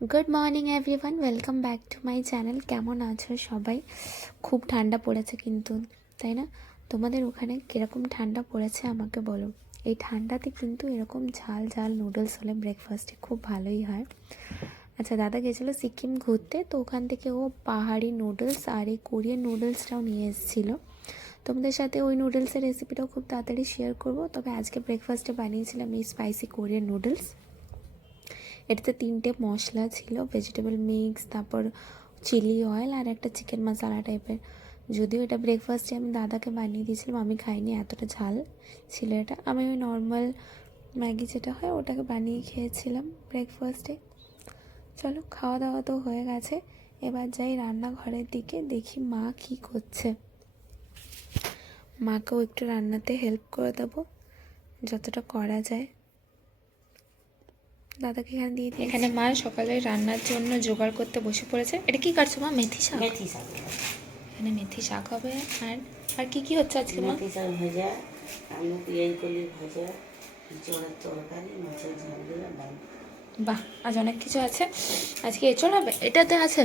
Good morning everyone welcome back to my channel কেমন আছো সবাই? খুব ঠান্ডা পড়েছে কিন্তু, তাই না? তোমাদের ওখানে কীরকম ঠান্ডা পড়েছে আমাকে বলো। এই ঠান্ডাতে কিন্তু এরকম ঝাল ঝাল নুডলস হলে ব্রেকফাস্টে খুব ভালোই হয়। আচ্ছা দাদা গেছিল সিকিম ঘুরতে, তো ওখান থেকে ও পাহাড়ি নুডলস আর এই কোরিয়ান নুডলসটাও নিয়ে এসেছিল। তোমাদের সাথে ওই নুডলসের রেসিপিটাও খুব তাড়াতাড়ি শেয়ার করব। তবে আজকে ব্রেকফাস্টে বানিয়েছিলাম এই স্পাইসি কোরিয়ান নুডলস এটাতে তিনটে মশলা ছিল ভেজিটেবল মিক্স তারপর চিলি অয়েল আর একটা চিকেন মশলা টাইপের যদিও এটা ব্রেকফাস্টে আমি দাদাকে বানিয়ে দিয়েছিলাম, আমি খাইনি, এতটা ঝাল ছিল এটা। আমি ওই নর্মাল ম্যাগি যেটা হয়, ওটাকে বানিয়ে খেয়েছিলাম ব্রেকফাস্টে চলো খাওয়া দাওয়া তো হয়ে গেছে। এবার যাই রান্নাঘরের দিকে, দেখি মা কি করছে। মাকেও একটু রান্নাতে হেল্প করে দেবো, যতটা করা যায়। দাদাকে এখানে দিয়ে দিই এখানে মা সকালে রান্নার জন্য জোগাড় করতে বসে পড়েছে। এটা কি কাটছো মা? মেথি শাক? মেথি শাক। এখানে মেথি শাক হবে। আর আর কি কি হচ্ছে আজকে মা? মেথি শাক ভাজা আলু পেঁয়াজ কলি ভাজা জোড়ের তরকারি মাছের ঝাল দিয়ে বাহ আজ অনেক কিছু আছে। আজকে এঁচড় হবে? এটাতে আছে?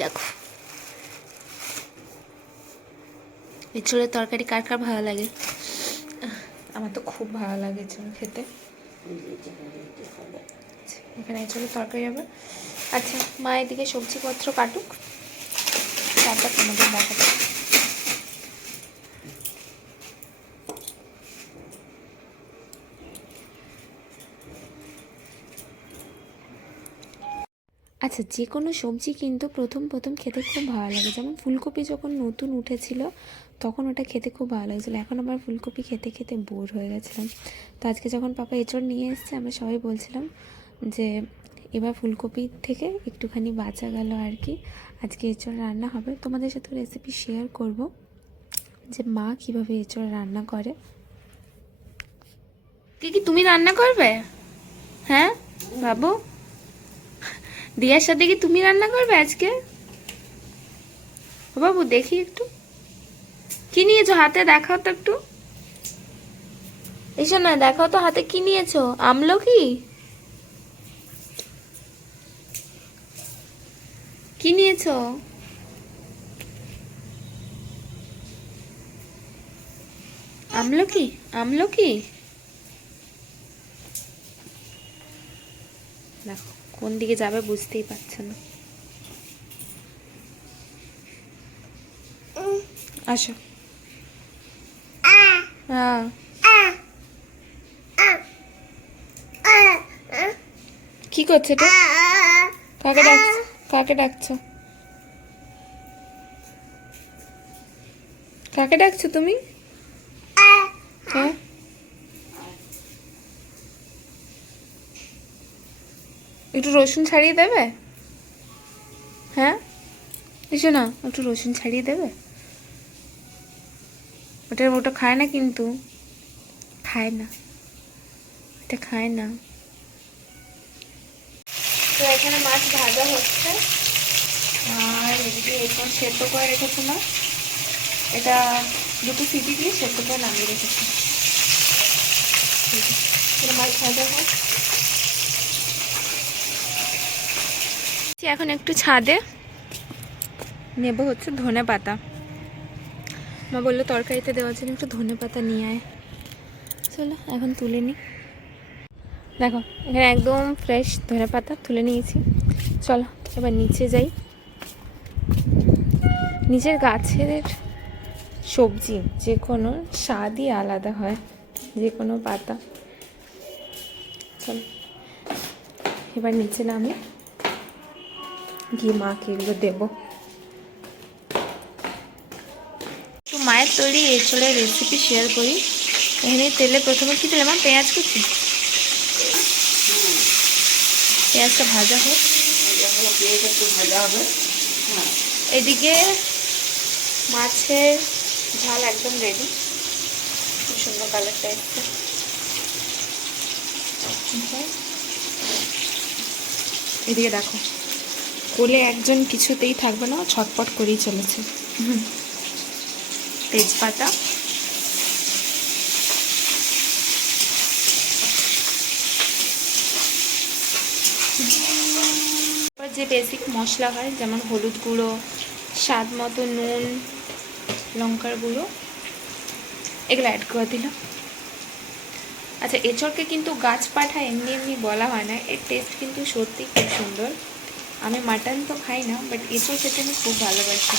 দেখো। এঁচড়ের তরকারি কার কার ভালো লাগে? আমার তো খুব ভালো লাগে এঁচড় খেতে। এখানে এঁচড়ের তরকারি হবে। আচ্ছা মা এদিকে সবজিপত্র কাটুক। তারপর তোমাদের দেখাবো। আচ্ছা যে কোনো সবজি কিন্তু প্রথম প্রথম খেতে খুব ভালো লাগে। যেমন ফুলকপি যখন নতুন উঠেছিল, তখন ওটা খেতে খুব ভালো লাগছিল। এখন আমার ফুলকপি খেতে খেতে বোর হয়ে গেছিলাম। তো আজকে যখন পাপা এঁচড় নিয়ে এসছে, আমরা সবাই বলছিলাম যে, এবার ফুলকপি থেকে একটুখানি বাঁচা গেল আর কি। আজকে এঁচড় রান্না হবে। তোমাদের সাথে রেসিপি শেয়ার করব যে মা কীভাবে এঁচড় রান্না করে। কি কি, তুমি রান্না করবে? হ্যাঁ বাবু? দিয়ার সাথে কি তুমি রান্না করবে আজকে? বাবু দেখি একটু। কি নিয়েছো? হাতে দেখাও তো একটু। এসো না দেখাও তো হাতে কি নিয়েছো? আমলো কি? কি নিয়েছো? আমলো কি? আমলো কি? দেখো। কোন দিকে যাবে বুঝতেই পারছে না। আসো। হ্যাঁ। কি করছে কাকে ডাকছো কাকে ডাকছো? কাকে ডাকছো তুমি হ্যাঁ একটু রসুন ছাড়িয়ে দেবে? হ্যাঁ? এসো না, একটু রসুন ছাড়িয়ে দেবে? ওটা ওটা খায় না কিন্তু। খায় না। এটা খায় না। তো এখানে মাছ ভাজা হচ্ছে। আর এদিকে এখন সেদ্ধ করে রেখেছে না এটা দুটো সিটি দিয়ে সেদ্ধ করে নামিয়ে রেখেছে। মাছ ভাজা হয় এখন একটু ছাদে। নেব হচ্ছে ধনে পাতা। মা বলল তরকারিতে দেওয়ার জন্য একটু ধনে পাতা নিয়ে আয়। চলো, এখন তুলে নিই দেখো, এখানে একদম ফ্রেশ ধনে পাতা তুলে নিয়েছি। চলো, এবার নিচে যাই। নিজের গাছের সবজি, যে কোনো স্বাদই আলাদা হয়, যে কোনো পাতা। চলো, এবার নিচে নামি। গিয়ে মাকে এগুলো দেবো। তো মায়ের তৈরি এঁচড়ের রেসিপি শেয়ার করি। এখানে তেলে প্রথমে কি দিলাম? পেঁয়াজ কুচি। পেঁয়াজটা ভাজা হোক। এদিকে মাছের ঝাল একদম রেডি খুব সুন্দর কালারটা এসছে। এদিকে দেখো। কোলে একজন কিছুতেই থাকবে না, ছটপট করেই চলেছে। তেজপাতা। যে বেসিক মশলা হয়, যেমন হলুদ গুঁড়ো, স্বাদ মতো নুন, লঙ্কার গুঁড়ো, এগুলো অ্যাড করে দিলাম। আচ্ছা এচড়কে কিন্তু গাছ পাঠা এমনি এমনি বলা হয় না, এর টেস্ট কিন্তু সত্যি খুব সুন্দর। আমি মাটন তো খাই না বাট এঁচড় খেতে আমি খুব ভালোবাসি।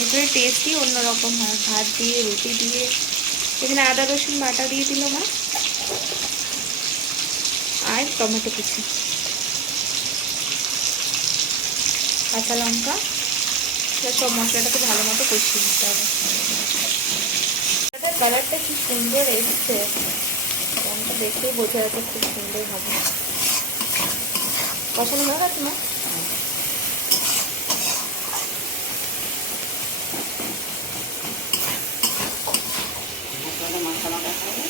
এঁচড়ের টেস্টই অন্যরকম হয়, ভাত দিয়ে, রুটি দিয়ে। এখানে আদা, রসুন বাটা দিয়ে দিল মা। আর টমেটো কুচি। কাঁচা লঙ্কা। সব মশলাটাকে ভালো মতো কষিয়ে দিতে হবে। কালারটা কি সুন্দর এসছে। রঙটা বোঝা যাচ্ছে খুব সুন্দর হবে। হয়ে গেছে খাবে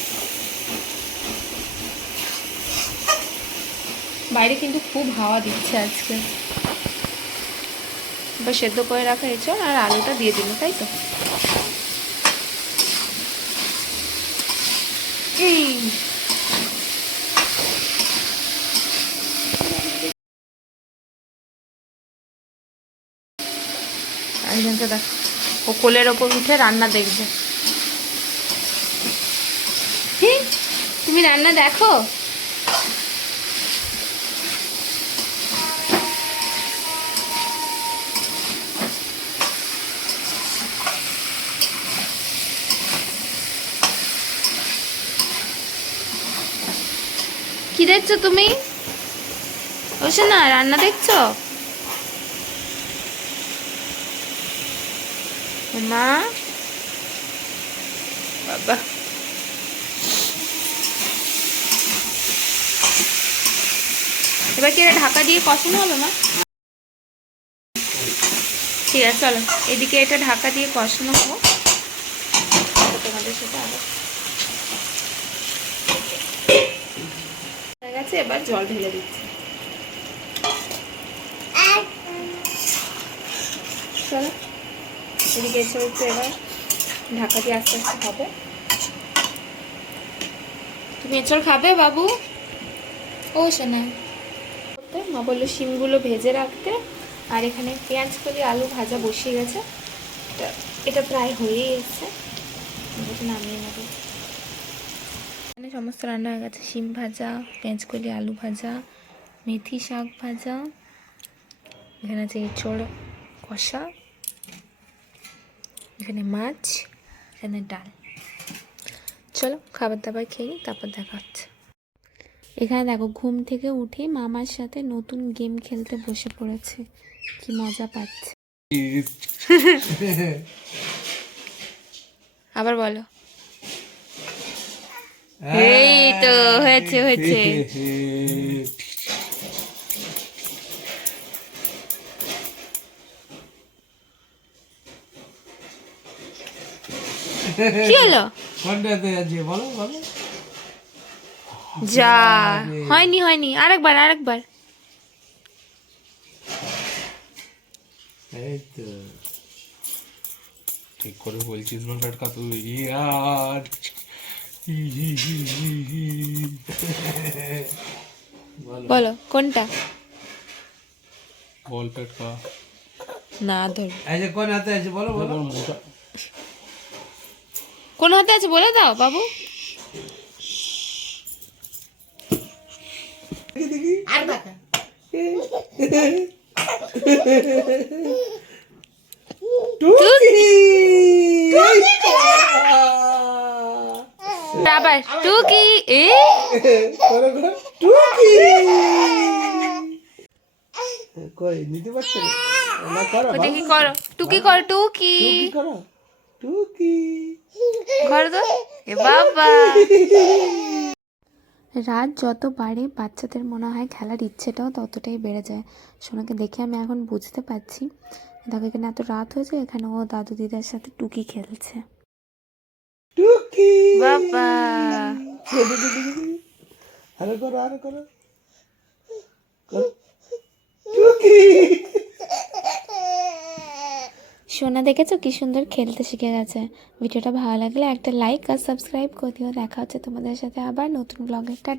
বাইরে কিন্তু খুব হাওয়া দিচ্ছে আজকে। বা সেদ্ধ করে রাখা এঁচড় আর আলুটা দিয়ে দিল তাই তো? এই একজনকে দেখ। ও কোলের ওপর উঠে রান্না দেখবে। তুমি রান্না দেখো? কি দেখছ তুমি? ওসে না, রান্না দেখছ? মা বাবা। এবার কি এটা ঢাকা দিয়ে কষানো হবে মা ঠিক আছে, চলো। এদিকে এটা ঢাকা দিয়ে কষানো হব তোমাদের সাথে আবার গেছে, এবার জল ঢেলে দিচ্ছি। এদিকে এসে হচ্ছে এবার। ঢাকা দিয়ে আস্তে আস্তে হবে তুমি এঁচড় খাবে বাবু? ও শোনা মা বলল শিমগুলো ভেজে রাখতে। আর এখানে পেঁয়াজ কলি, আলু ভাজা বসিয়ে গেছে। এটা প্রায় হয়েই এসছে। নামিয়ে নেব। এখানে সমস্ত রান্না হয়ে গেছে। শিম ভাজা পেঁয়াজকলি আলু ভাজা, মেথি শাক ভাজা। এখানে আছে এঁচড় কষা। এখানে মাছ এখানে ডাল। চলো খাবার দাবার খেয়ে নিই তারপর দেখা হচ্ছে। এখানে দেখো ঘুম থেকে উঠে মামার সাথে নতুন গেম খেলতে বসে পড়েছে। কি মজা পাচ্ছে। আবার বলো। এই তো হয়েছে হয়েছে। কি হলো? কোনটাতে আছে বলো বলো। যা হয়নি হয়নি আরেকবার আরেকবার। এই তো। ঠিক করে বলছিস না তুই। ইয়ার। বলো। বলো কোনটা? বল টাটকা না ধর। এই যে কোন হাতে আছে বলো বলো। কোন হাতে আছে বলে দাও বাবু। আবার টুকি এ? করো টুকি। কই নিতে পারছ? না? না করো? টুকি কর টুকি করো। টুকি। কর তো এ বাবা। রাত যত বাড়ে বাচ্চাদের মনে হয় খেলার ইচ্ছেটাও ততটাই বেড়ে যায়। সোনাকে দেখে আমি এখন বুঝতে পারছি। দেখো এখানে এত রাত হয়েছে এখানে ও দাদু দিদার সাথে টুকি খেলছে। টুকি। বাবা। আরও করো আরও করো। করো। টুকি। সোনা, দেখেছ কি সুন্দর খেলতে শিখে গেছে। ভিডিওটা ভালো লাগলে একটা লাইক আর সাবস্ক্রাইব করে দিও। দেখা হচ্ছে তোমাদের সাথে আবার নতুন ব্লগের